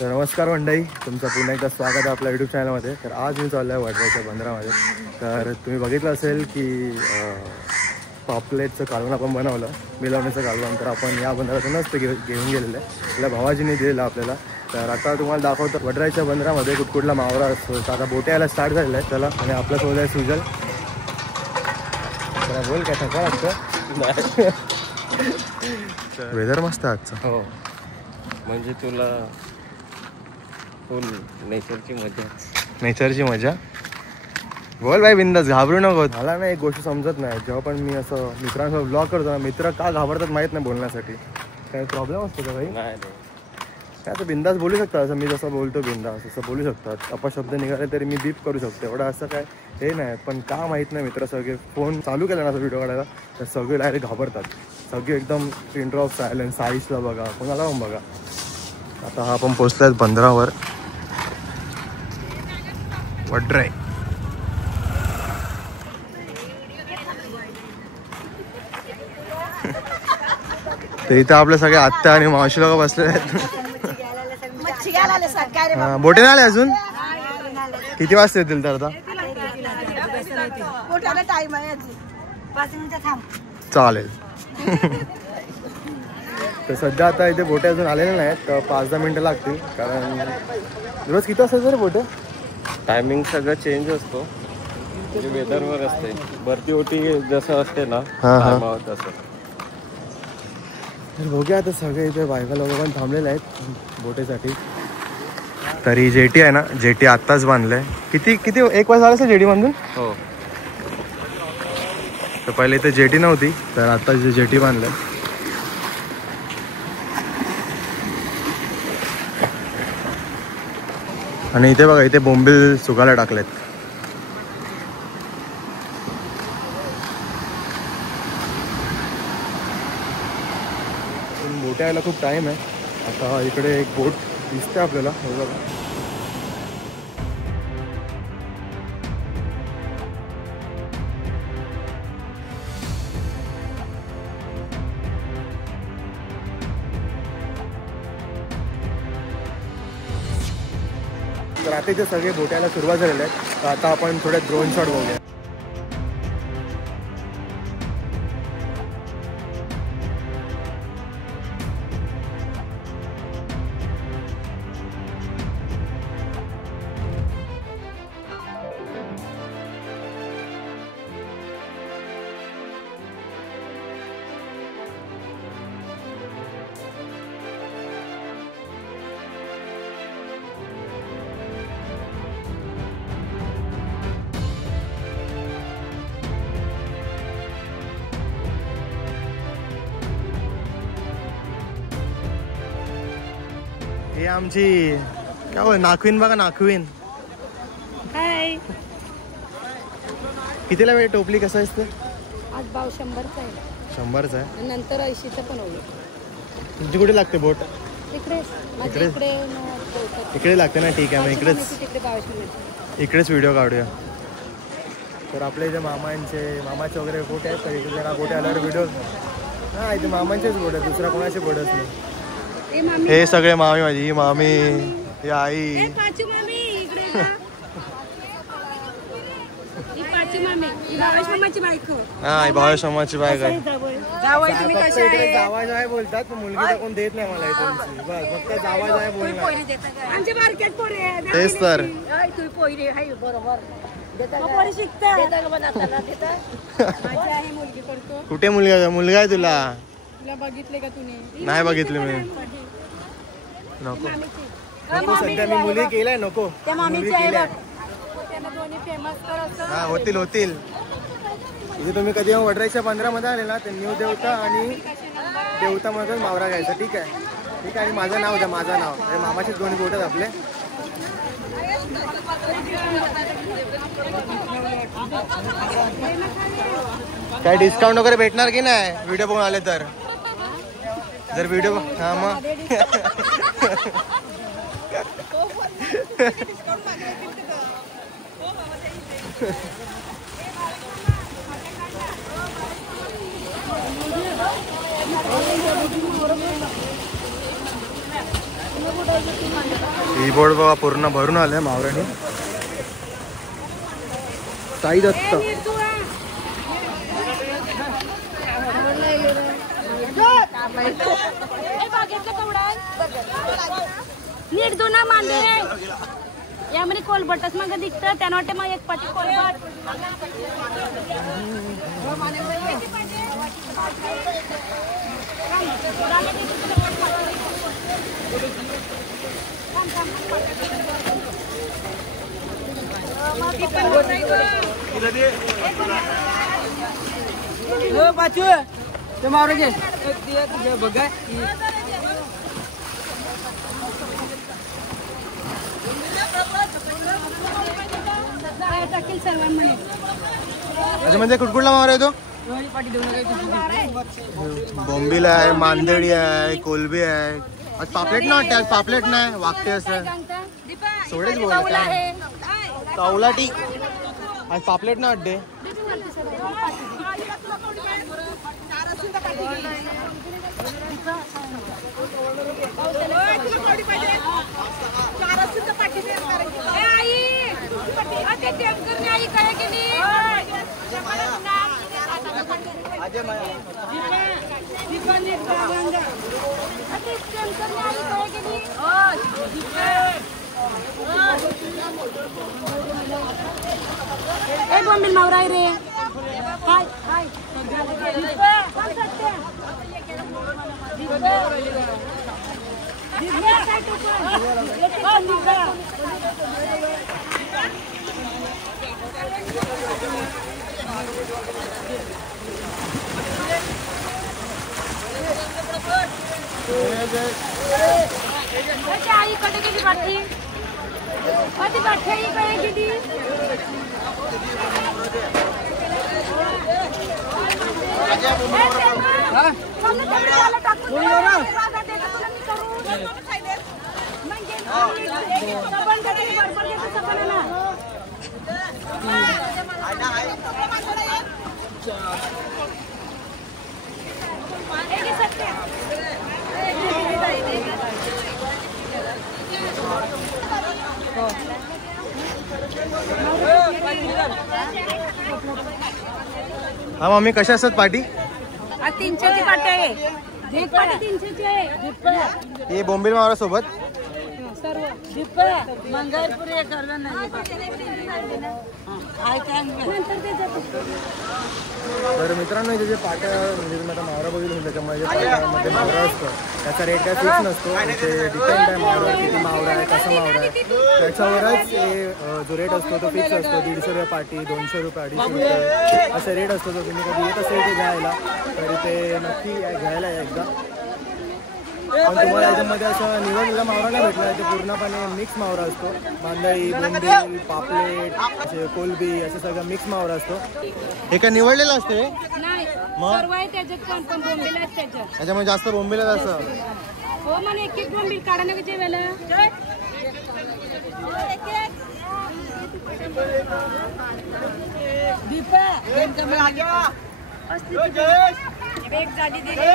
तर नमस्कार मंडळी, तुमचं पुन्हा एकदा स्वागत आहे आपल्या यूट्यूब चॅनलमध्ये. तर आज मी चाललो आहे वडराईच्या बंदरामध्ये. तर तुम्ही बघितलं असेल की पापलेटचं कालवण आपण बनवलं, मिलवण्याचं कालवण. तर आपण या बंदरातूनच ते घेऊन गेलेलं आहे, आपल्या भावाजीने दिलेलं आपल्याला. तर आता तुम्हाला दाखवतो वडराईच्या बंदरामध्ये कुठकुठला मावरा असतो. तर आता बोटे यायला स्टार्ट झालेलं आहे. चला, आणि आपल्यासोबत आहे सुजल. तर बोल काय थका वाटतं? वेदर मस्त आहे आजचं. हो, म्हणजे तुला फुल नेचरची मजा. बोल भाई, बिंदास, घाबरू नको. मला ना एक गोष्ट समजत नाही, जेव्हा पण मी असं मित्रांसोबत ब्लॉग करतो ना, मित्र का घाबरतात माहीत नाही बोलण्यासाठी. काय प्रॉब्लेम असतो का भाई? नाही काय तर बिंदास बोलू शकता, असं मी जसं बोलतो बिंदास असं बोलू शकतात. अपशब्द निघाले तरी मी बीप करू शकतो, एवढं असं काय हे नाही. पण का माहीत नाही, मित्र सगळे फोन चालू केला ना असं व्हिडिओ काढायला, तर सगळे डायरेक्ट घाबरतात. सगळे एकदम पिन ड्रॉप सायलेन्स. साईशला बघा, कोणाला पण बघा. आता हा आपण पोचलाय बंदरावर वडराई. ते इथं आपले सगळे आत्या आणि मावशी लोक बसले आहेत. बोटे नाही आले अजून? किती वाजता येतील तर? आता चालेल. तर सध्या आता इथे बोटे अजून आलेले नाहीत, तर 5-10 मिनिटं लागतील. कारण रोज किती वाजता जर बोटे? टायमिंग सगळं चेंज असतो, म्हणजे वेदरवर असते. भरती ओटी जसं असते ना तसं. तर बघूया आता, सगळे इथे बायका लोक पण थांबलेले आहेत बोटेसाठी. तरी जेटी आहे ना, जेटी आत्ताच बांधलंय. किती 1 वाजता झालं जेटी बांधून? हो. तर पहिले इथे जेटी नव्हती, तर आता जेटी बांधलंय. आणि इथे बघा, इथे बोंबील सुकायला टाकलेत. बोट यायला खूप टाइम आहे. आता इकडे एक बोट दिसते आपल्याला, बघा. तर आता इथे सगळे बोटायला सुरुवात झालेल्या आहेत. तर आता आपण थोडे ड्रोन शॉट बघूया. हे आमची काय बोल, नाखवीन बघा, नाखवीन. हाय. कितीला वेळ टोपली? कसं असतं? आज भाव 100चा आहे. 100चा आहे. नंतर 80चा पण होईल. तुमची कुठे लागते बोट? इकडे इकडे लागते ना. ठीक आहे, मग इकडेच व्हिडिओ काढूया. तर आपल्या इथे मामाचे वगैरे बोट आहेत. तर इथे जरा बोटे आल्यावर व्हिडिओ. हा, इथे मामांचेच बोट आहे, दुसरा कोणाचे बोटच नाही. हे सगळे मामी, माझी ही मामी, ही आई. हा, भावेशमाची बायको आहे. जावाय बोलतात, पण मुलगी तर कोण देत नाही मला इथे. बस फक्त जावाय बोलणार. तेच तर. कुठे मुलगा आहे तुला? बघितले का तुम्ही? नाही बघितले मी. नको सध्या मी मुली केलाय, नको मुली केल्या. हा, होतील. इथे तुम्ही कधी वडराईच्या बंदरामध्ये आले ना, तर न्यू देवता आणि देवता मधून मावरा घ्यायचा. ठीक आहे. आणि माझं नाव द्या, माझं नाव. हे मामाचे 2 बोट आहेत आपले. काय डिस्काउंट वगैरे भेटणार की नाही व्हिडिओ बघून आले तर? जर व्हिडिओ, हा मग कीबोर्ड बघा पूर्ण भरून आलंय मावऱ्याने. साई दत्त नीट दोना मांडे यामध्ये कोलबटच मग दिसतं त्यानं वाटते मग एक पाठी कोलबट. पाचू ते मावरे घे बघा. त्याच्यामध्ये कुठकुठला मावरा आहे तो? बोंबील आहे, मांदेडी आहे, कोलबी आहे. आज पापलेट ना वाटते, आज पापलेट नाही वागते असं सोडेच बोल कावलाटी. आज पापलेट ना वाटते. बोंबील मावराय रे. हाय हाय आई कडे गेली बाटली. ती बाटली आई कडे गेली. हा मम्मी कशा असतात पाटी? 300ची पाटी आहे. एक पाटी 300ची आहे. हे बोंबील मावरा सोबत सर्व मंगळपुरी तर मित्रांनो इथे जे पाट्या म्हणजे तुम्ही आता मावरा बघितलं त्याच्यामध्ये पाट्यामध्ये मावरा असतो त्याचा रेट काय फिक्स नसतो. ते डिपेंड आहे मावरा किती मावरा आहे कसा मावरा आहे त्याच्यावरच जो रेट असतो तो फिक्स असतो. 150 रुपये पाटी, 200 रुपये, 250 रुपये असा रेट असतो. तर तुम्ही कधी येत असेल ते घ्यायला तर इथे नक्की घ्यायला या एकदा. पण तुम्हाला याच्यामध्ये असं निवडलेला मावरा नाही भेटला. ते पूर्णपणे मिक्स मावरा असतो. मांदळी, बोंबील, पापलेट, असे कोलबी असं सगळं मिक्स मावरा असतो. हे काय निवडलेलं असते नाही सर्व आहे त्याच्यात. पण बोंबील आहेत त्याच्यात. त्याच्यामुळे जास्त बोंबीलच असं. हो मला एक एक बोंबील काढा ना जेवायला. एक गाडी दिली.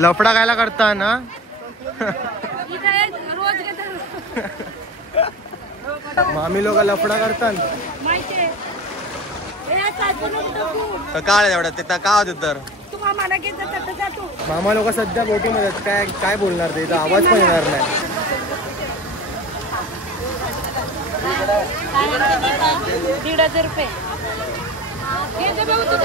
लफडा खायला करता ना. रोज घेतात मामी लोक लफडा करतात माहिती आहे. काय एवढं ते का होते तर मला घेत जातो. मामा लोक सध्या बोटीमध्ये काय काय बोलणार ते आवाज पण येणार नाही. 1,500 रुपये. 200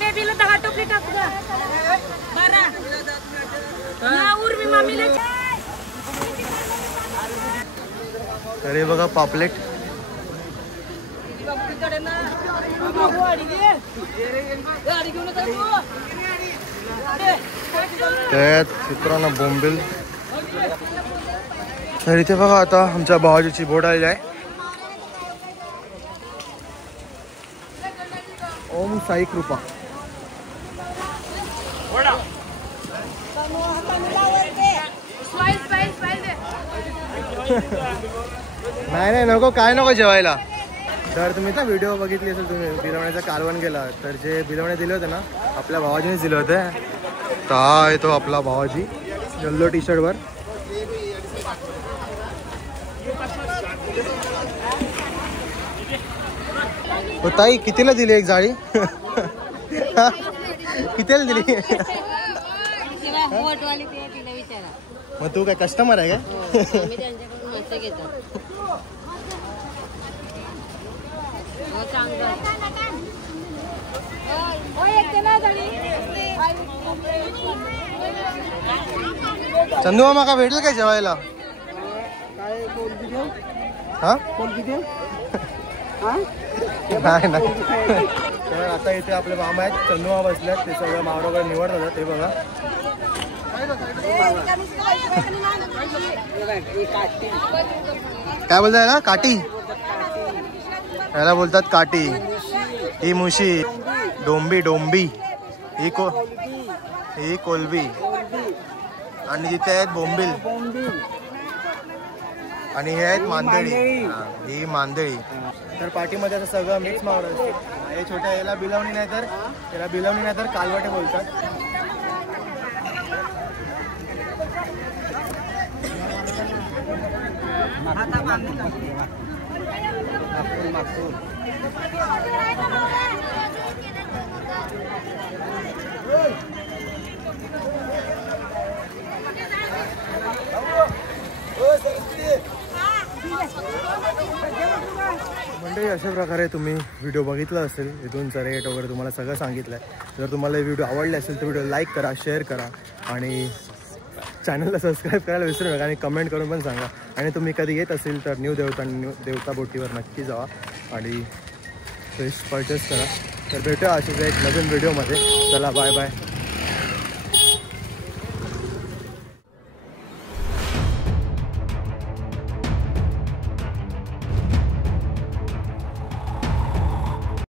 बेबीला 10 टोपली टाकू द्या. 12 उर्मी मामीला. अरे बघा पापलेट. त्यात मित्रांनो बोंबील. तर इथे बघा आता आमच्या भावाची बोट आलेली आहे. ओम साई कृपा. नाही नको, काय नको जेवायला. तर तुम्ही ना व्हिडिओ बघितली असेल तुम्ही, बिलवण्याचा कालवण केला. तर जे बिलवणे दिले होते ना, आपल्या भावाजीनेच दिले होते. तर हा आहे तो आपला भावाजी येल्लो टी शर्टवर. ताई कितीला दिली एक जाळी? कितीला दिली? मग तू काय कस्टमर आहे काय? चंदू मामा का भेटेल काय जेवायला? हा नाही नाही. तर आता इथे आपले मामा आहेत, चंदू मामा बसले आहेत. ते सगळं मावराकडे निवडत होतं ते बघा. काय बोलताय ना? काठी याला बोलतात काठी. ही मुशी, डोंबी डोंबी, ही कोलबी, आणि तिथे आहेत बोंबील, आणि हे आहेत मांदेळी. ही मांदेळी. तर पाठीमध्ये असं सगळं मिक्स मावळ असते. हे छोट्या याला बिलवणी नाही तर त्याला बिलवणी नाही तर कालवाटे बोलतात. म्हणजे अशा प्रकारे तुम्ही व्हिडिओ बघितला असेल. इथूनचा रेट वगैरे तुम्हाला सगळं सांगितलं आहे. जर तुम्हाला व्हिडिओ आवडले असेल तर व्हिडिओ लाईक करा, शेअर करा, आणि चॅनलला सबस्क्राईब करायला विसरू नका, आणि कमेंट करून पण सांगा. आणि तुम्ही कधी येत असेल तर न्यू देवता बोटीवर नक्की जावा आणि फिश परचेस करा. तर भेटूया अशाच एक नवीन व्हिडिओमध्ये. चला बाय बाय.